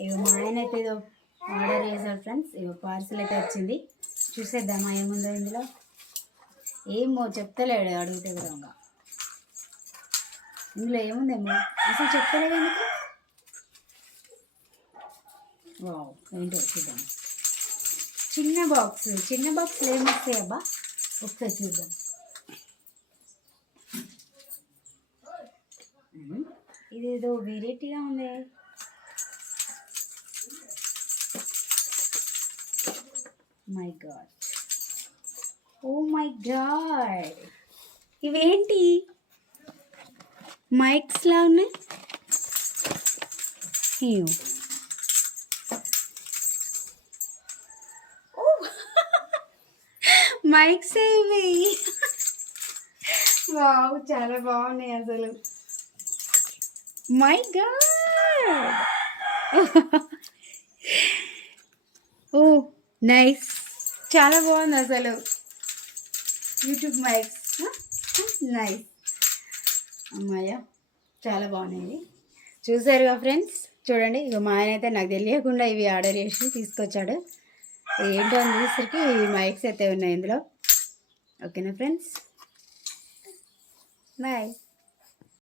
ఇక మా ఆయన అయితే ఏదో ఆర్డర్ చేశాడు ఫ్రెండ్స్. ఇక పార్సిల్ అయితే వచ్చింది. చూసేద్దామా ఏముందో ఇందులో. ఏమో చెప్తలేడు అడిగితే ఇంకా. ఇందులో ఏముందేమో అసలు చెప్తలేడు ఎందుకు? వావ్ ఏంటో చూద్దాం. చిన్న బాక్స్ చిన్న బాక్స్ ఏమొస్తాయి అబ్బా? ఒకసారి చూద్దాం. ఇదేదో వెరైటీగా ఉంది. My God. Oh my God. ఇవేంటి? మైక్స్ లా ఉన్నాయి? అయ్యో మైక్స్ ఇవి వావ్ చాలా బాగున్నాయి అసలు. My God. Oh nice. చాలా బాగుంది అసలు. యూట్యూబ్ మైక్స్ నైస్ అమ్మాయ చాలా బాగున్నాయి. చూసారుగా ఫ్రెండ్స్ చూడండి ఇక మా ఆయన అయితే నాకు తెలియకుండా ఇవి ఆర్డర్ చేసి తీసుకొచ్చాడు. ఏంటో అని చూసరికి మైక్స్ అయితే ఉన్నాయి ఇందులో. ఓకేనా ఫ్రెండ్స్ బాయ్